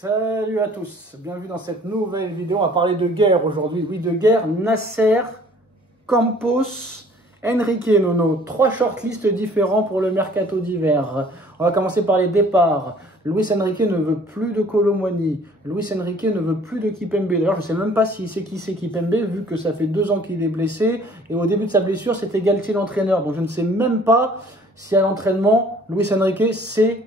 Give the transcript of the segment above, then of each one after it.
Salut à tous, bienvenue dans cette nouvelle vidéo. On va parler de guerre aujourd'hui. Oui, de guerre. Nasser, Campos, Enrique, Nono. 3 shortlists différents pour le mercato d'hiver. On va commencer par les départs. Luis Enrique ne veut plus de Kolo Muani. Luis Enrique ne veut plus de Kimpembe. D'ailleurs, je ne sais même pas s'il sait qui c'est Kimpembe, vu que ça fait 2 ans qu'il est blessé. Et au début de sa blessure, c'était Galtier l'entraîneur. Donc je ne sais même pas si à l'entraînement, Luis Enrique sait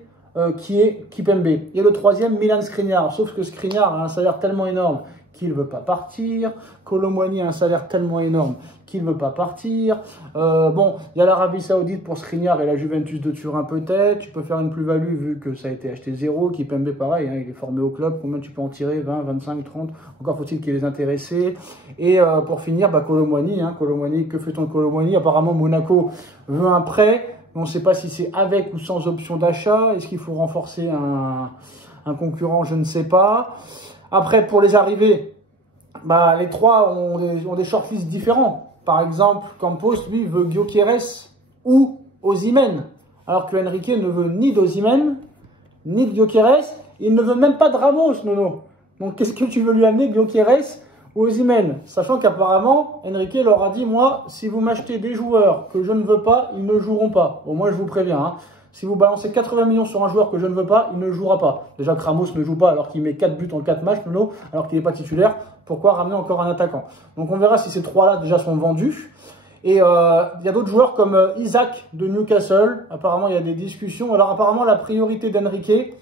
qui est Kimpembe. Et le troisième, Milan Skriniar. Sauf que Skriniar a un salaire tellement énorme qu'il ne veut pas partir. Kolo Muani a un salaire tellement énorme qu'il ne veut pas partir. Bon, il y a l'Arabie Saoudite pour Skriniar et la Juventus de Turin peut-être. Tu peux faire une plus-value vu que ça a été acheté 0. Kimpembe pareil, hein, il est formé au club. Combien tu peux en tirer? 20, 25, 30. Encore faut-il qu'il les intéressés. Et pour finir, Kolo Muani. Kolo Muani, que fait-on de Kolo Muani? Apparemment, Monaco veut un prêt. On ne sait pas si c'est avec ou sans option d'achat. Est-ce qu'il faut renforcer un concurrent? Je ne sais pas. Après, pour les arrivées, les 3 ont des shortlists différents. Par exemple, Campos, lui, veut Gyökeres ou Osimhen. Alors que Enrique ne veut ni d'Osimhen, ni de Gyökeres. Il ne veut même pas de Ramos, Nono. Donc, qu'est-ce que tu veux lui amener, Gyökeres ou Osimhen? Sachant qu'apparemment, Enrique leur a dit, moi, si vous m'achetez des joueurs que je ne veux pas, ils ne joueront pas. Au moins, je vous préviens. Hein. Si vous balancez 80 millions sur un joueur que je ne veux pas, il ne jouera pas. Déjà que Ramos ne joue pas alors qu'il met 4 buts en 4 matchs, Nono, alors qu'il n'est pas titulaire. Pourquoi ramener encore un attaquant? Donc on verra si ces 3-là déjà sont vendus. Et il y a d'autres joueurs comme Isaac de Newcastle. Apparemment, il y a des discussions. Alors apparemment, la priorité d'Enrique,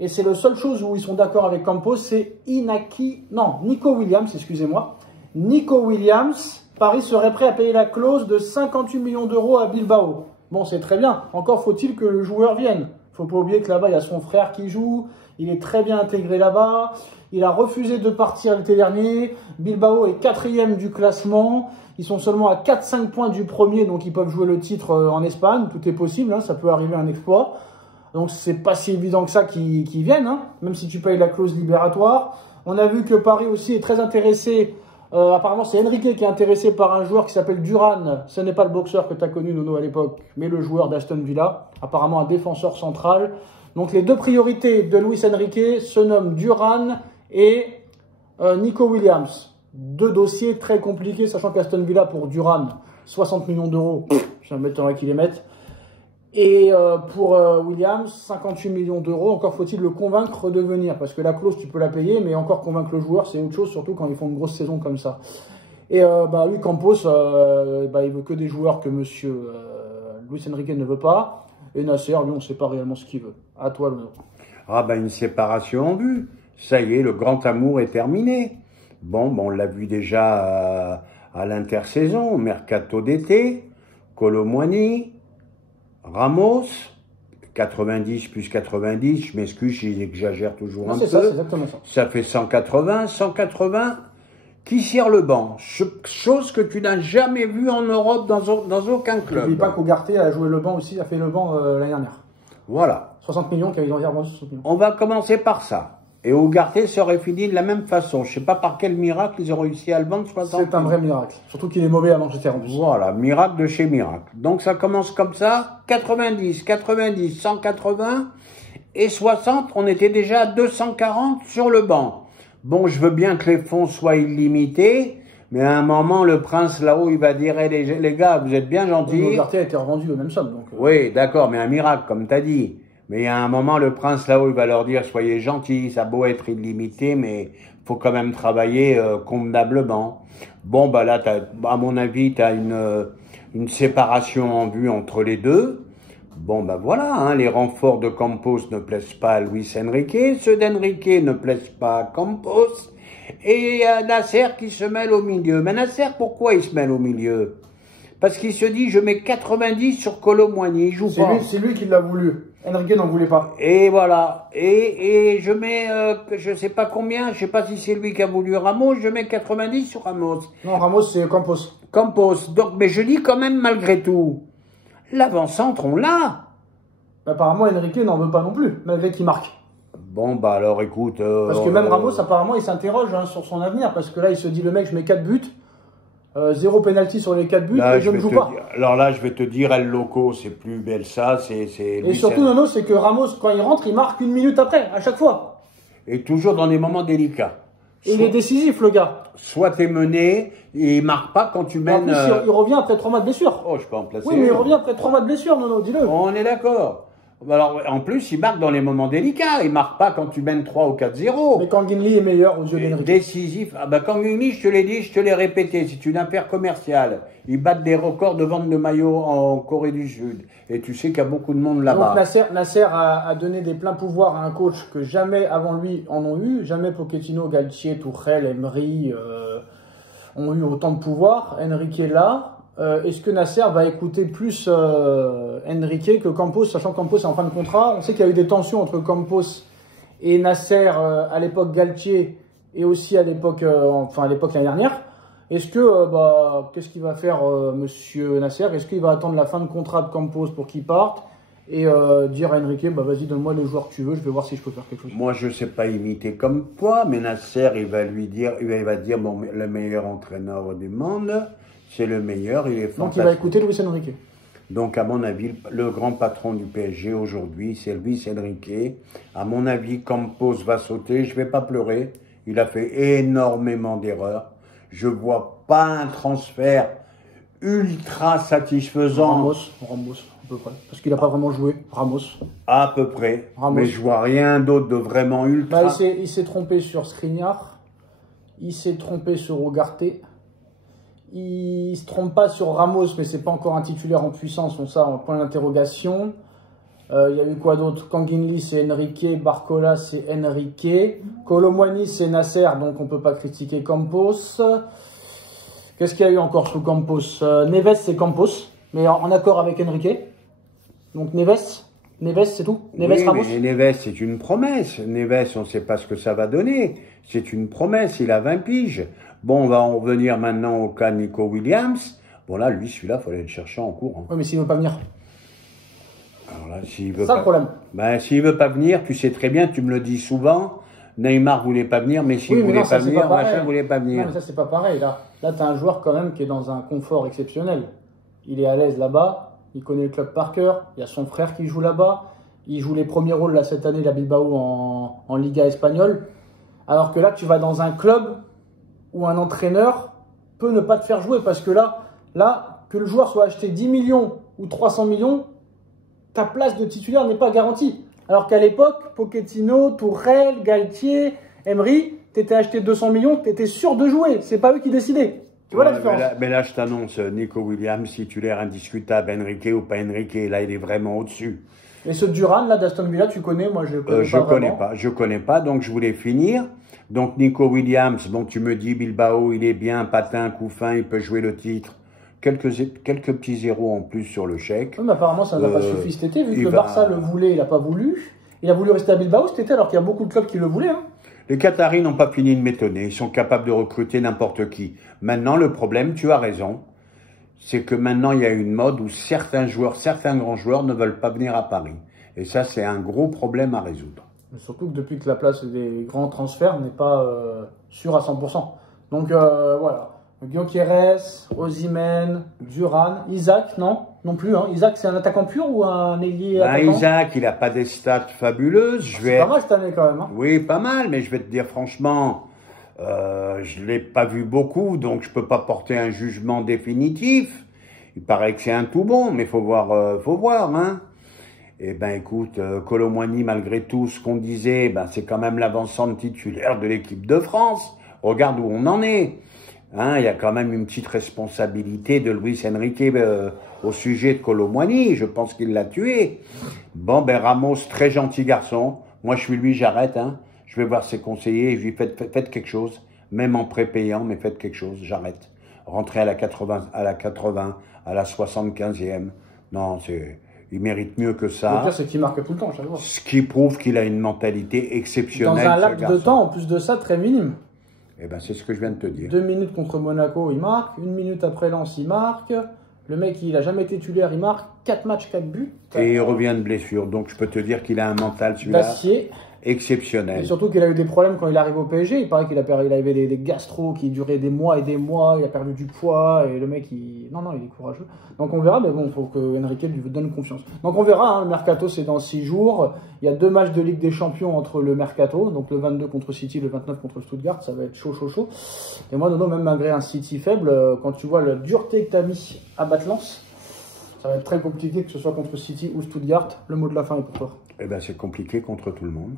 et c'est la seule chose où ils sont d'accord avec Campos, c'est Nico Williams, excusez-moi. Nico Williams, Paris serait prêt à payer la clause de 58 millions d'euros à Bilbao. Bon, c'est très bien. Encore faut-il que le joueur vienne. Il ne faut pas oublier que là-bas, il y a son frère qui joue. Il est très bien intégré là-bas. Il a refusé de partir l'été dernier. Bilbao est 4e du classement. Ils sont seulement à 4-5 points du premier, donc ils peuvent jouer le titre en Espagne. Tout est possible, hein, ça peut arriver un exploit. Donc c'est pas si évident que ça qu'ils viennent, hein, même si tu payes la clause libératoire. On a vu que Paris aussi est très intéressé. Apparemment, c'est Enrique qui est intéressé par un joueur qui s'appelle Duran. Ce n'est pas le boxeur que tu as connu, Nono, à l'époque, mais le joueur d'Aston Villa. Apparemment, un défenseur central. Donc, les 2 priorités de Luis Enrique se nomment Duran et Nico Williams. 2 dossiers très compliqués, sachant qu'Aston Villa, pour Duran, 60 millions d'euros, ça m'étonnerait qu'ils les mettent. Et pour Williams, 58 millions d'euros. Encore faut-il le convaincre de venir. Parce que la clause, tu peux la payer, mais encore convaincre le joueur, c'est autre chose, surtout quand ils font une grosse saison comme ça. Et lui, Campos, il veut que des joueurs que monsieur Luis Enrique ne veut pas. Et Nasser, lui, on ne sait pas réellement ce qu'il veut. À toi, Luno. Une séparation en vue. Ça y est, le grand amour est terminé. Bon, on l'a vu déjà à l'intersaison, au mercato d'été. Kolo Muani, Ramos, 90 plus 90, je m'excuse, j'exagère toujours un peu. C'est ça, c'est exactement ça. Ça fait 180, 180, qui cire le banc. Chose que tu n'as jamais vue en Europe dans aucun club. N'oublie pas qu'Ougarté a joué le banc aussi, a fait le banc l'année dernière. Voilà. 60 millions qui avaient vendu 60 millions. On va commencer par ça. Et Ougarté serait fini de la même façon. Je ne sais pas par quel miracle ils ont réussi à le vendre 60 millions. C'est un vrai miracle. Surtout qu'il est mauvais à Manchester. Voilà, miracle de chez miracle. Donc ça commence comme ça, 90, 90, 180 et 60, on était déjà à 240 sur le banc. Bon, je veux bien que les fonds soient illimités, mais à un moment, le prince là-haut, il va dire, les gars, vous êtes bien gentils. Ougarté a été revendu aux mêmes sommes. Donc, Oui, d'accord, mais un miracle, comme tu as dit. Mais il y a un moment, le prince là-haut, il va leur dire, soyez gentils, ça a beau être illimité, mais faut quand même travailler convenablement. Bon, là, à mon avis, tu as une séparation en vue entre les deux. Bon, voilà, hein, les renforts de Campos ne plaisent pas à Luis Enrique, ceux d'Enrique ne plaisent pas à Campos, et il y a Nasser qui se mêle au milieu. Mais Nasser, pourquoi il se mêle au milieu? Parce qu'il se dit, je mets 90 sur Kolo Muani, il joue pas. C'est lui qui l'a voulu. Enrique n'en voulait pas. Et voilà. Et je mets, je sais pas combien, je sais pas si c'est lui qui a voulu Ramos, je mets 90 sur Ramos. Non, Ramos, c'est Campos. Campos. Donc, mais je dis quand même, malgré tout, l'avant-centre, on l'a. Apparemment, Enrique n'en veut pas non plus, malgré qu'il marque. Bon, alors écoute... parce que même Ramos, apparemment, il s'interroge sur son avenir. Parce que là, il se dit, le mec, je mets 4 buts. 0 penalty sur les 4 buts là, et je ne joue pas. Alors là, je vais te dire, El Loco, c'est plus belle ça. Et surtout, Nono, c'est que Ramos, quand il rentre, il marque 1 minute après, à chaque fois. Et toujours dans des moments délicats. Et il est décisif, le gars. Soit tu es mené, et il marque pas quand tu mènes... En plus, il revient après 3 mois de blessure. Oh, je peux en placer. Oui, mais il revient après 3 mois de blessure, Nono, dis-le. On est d'accord. Alors, en plus, il marque dans les moments délicats. Il marque pas quand tu mènes 3 ou 4-0. Mais quand Guinli est meilleur aux yeux d'Enrique. Décisif. Ah bah, quand Guinli, je te l'ai dit, je te l'ai répété, c'est une affaire commerciale. Ils battent des records de vente de maillots en Corée du Sud. Et tu sais qu'il y a beaucoup de monde là-bas. Donc Nasser a donné des pleins pouvoirs à un coach que jamais avant lui en ont eu. Jamais Pochettino, Galtier, Tuchel, Emery ont eu autant de pouvoir. Enrique est là. Est-ce que Nasser va écouter plus Enrique que Campos, sachant que Campos est en fin de contrat? On sait qu'il y a eu des tensions entre Campos et Nasser à l'époque Galtier et aussi à l'époque l'année dernière. Est-ce que qu'est-ce qu'il va faire Monsieur Nasser? Est-ce qu'il va attendre la fin de contrat de Campos pour qu'il parte et dire à Enrique vas-y, donne-moi les joueurs que tu veux, je vais voir si je peux faire quelque chose? Moi, je sais pas imiter comme toi, mais Nasser, il va dire bon, le meilleur entraîneur du monde. C'est le meilleur, il est fantastique. Donc il va écouter Luis Enrique. Donc à mon avis, le grand patron du PSG aujourd'hui, c'est Luis Enrique. À mon avis, Campos va sauter, je vais pas pleurer. Il a fait énormément d'erreurs. Je vois pas un transfert ultra satisfaisant. Ramos, à peu près. Parce qu'il n'a pas vraiment joué, Ramos. À peu près. Ramos. Mais je vois rien d'autre de vraiment ultra. Il s'est trompé sur Skriniar. Il s'est trompé sur Ugarte. Il se trompe pas sur Ramos, mais c'est pas encore un titulaire en puissance, on ça en point d'interrogation. Il y a eu quoi d'autre? Kanginli c'est Enrique, Barcola c'est Enrique, Colomwani c'est Nasser, donc on peut pas critiquer Campos. Qu'est-ce qu'il y a eu encore sous Campos? Neves c'est Campos, mais en accord avec Enrique. Donc Neves c'est tout? Neves, oui, Ramos? mais Neves c'est une promesse. Neves, on ne sait pas ce que ça va donner. C'est une promesse, il a 20 piges. Bon, on va en revenir maintenant au cas de Nico Williams. Bon là, lui, celui-là, il faut aller le chercher en cours. Hein. Oui, mais s'il veut pas venir. Alors là, s'il veut c'est ça pas... le problème. Ben, s'il veut pas venir, tu sais très bien, tu me le dis souvent, Neymar voulait pas venir, Messi voulait pas venir, machin voulait pas venir. Non, mais ça, c'est pas pareil. Là tu as un joueur quand même qui est dans un confort exceptionnel. Il est à l'aise là-bas, il connaît le club par cœur, il y a son frère qui joue là-bas, il joue les premiers rôles là cette année, la Bilbao en Liga espagnole. Alors que là, tu vas dans un club où un entraîneur peut ne pas te faire jouer parce que là, que le joueur soit acheté 10 millions ou 300 millions, ta place de titulaire n'est pas garantie. Alors qu'à l'époque, Pochettino, Tuchel, Galtier, Emery, t'étais acheté 200 millions, t'étais sûr de jouer. C'est pas eux qui décidaient. Tu vois la différence? Mais là, je t'annonce, Nico Williams, titulaire indiscutable, Enrique ou pas Enrique, là, il est vraiment au-dessus. Et ce Duran, là, d'Aston Villa, tu connais? Moi, je connais pas. Je connais pas, donc je voulais finir. Donc Nico Williams, bon, tu me dis Bilbao, il est bien, patin, coup fin, il peut jouer le titre. Quelques petits zéros en plus sur le chèque. Oui, mais apparemment, ça n'a pas suffi cet été, vu que le Barça le voulait, il n'a pas voulu. Il a voulu rester à Bilbao cet été, alors qu'il y a beaucoup de clubs qui le voulaient. Hein. Les Qataris n'ont pas fini de m'étonner, ils sont capables de recruter n'importe qui. Maintenant, le problème, tu as raison, c'est que maintenant, il y a une mode où certains grands joueurs ne veulent pas venir à Paris. Et ça, c'est un gros problème à résoudre. Mais surtout que depuis que la place des grands transferts n'est pas sûre à 100%. Donc voilà. Gyökeres, Osimhen, Duran, Isaac, non plus. Hein. Isaac, c'est un attaquant pur ou un ailier attaquant? Isaac, il n'a pas des stats fabuleuses. C'est pas mal cette année quand même. Hein. Oui, pas mal, mais je vais te dire franchement, je ne l'ai pas vu beaucoup, donc je ne peux pas porter un jugement définitif. Il paraît que c'est un tout bon, mais il faut voir. Hein. Eh ben écoute, Colomwani, malgré tout ce qu'on disait, ben, c'est quand même l'avancante titulaire de l'équipe de France. Regarde où on en est. Hein, il y a quand même une petite responsabilité de Luis Enrique au sujet de Colomwani. Je pense qu'il l'a tué. Bon, ben Ramos, très gentil garçon. Moi, je suis lui, j'arrête. Hein. Je vais voir ses conseillers et je lui dis faites quelque chose. Même en prépayant, mais faites quelque chose. J'arrête. Rentrez à la 80, à la 75e. Non, il mérite mieux que ça. Le pire, c'est qu'il marque tout le temps, chaque fois. Ce qui prouve qu'il a une mentalité exceptionnelle. Dans un laps de temps, en plus de ça, très minime. Eh ben, c'est ce que je viens de te dire. 2 minutes contre Monaco, il marque. 1 minute après Lens, il marque. Le mec, il a jamais été titulaire, il marque. 4 matchs, 4 buts. Et il revient de blessure. Donc, je peux te dire qu'il a un mental, celui-là. D'acier. exceptionnel. Et surtout qu'il a eu des problèmes quand il arrive au PSG. Il paraît qu'il avait des gastro qui duraient des mois et des mois. Il a perdu du poids et le mec, non, il est courageux. Donc on verra, mais bon, il faut que Enrique lui donne confiance. Donc on verra, hein, le mercato c'est dans 6 jours. Il y a 2 matchs de Ligue des Champions entre le mercato, donc le 22 contre City, le 29 contre Stuttgart. Ça va être chaud. Et moi, Nono, même malgré un City faible, quand tu vois la dureté que tu as mis à battre Lens, ça va être très compliqué que ce soit contre City ou Stuttgart. Le mot de la fin est pour toi. Eh ben, c'est compliqué contre tout le monde.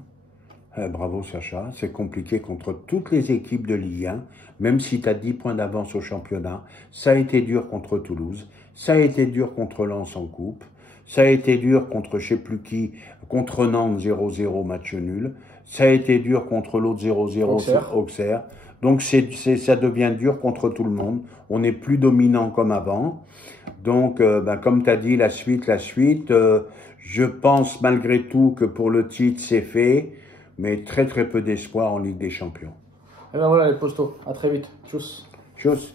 Bravo Sacha, c'est compliqué contre toutes les équipes de Ligue 1, même si tu as 10 points d'avance au championnat. Ça a été dur contre Toulouse, ça a été dur contre Lens en coupe, ça a été dur contre je sais plus qui, contre Nantes 0-0 match nul, ça a été dur contre l'autre 0-0 Auxerre. Donc ça devient dur contre tout le monde, on n'est plus dominant comme avant. Donc comme tu as dit, la suite, je pense malgré tout que pour le titre c'est fait, mais très peu d'espoir en Ligue des Champions. Et ben voilà les postos, à très vite. Tchuss. Tchuss.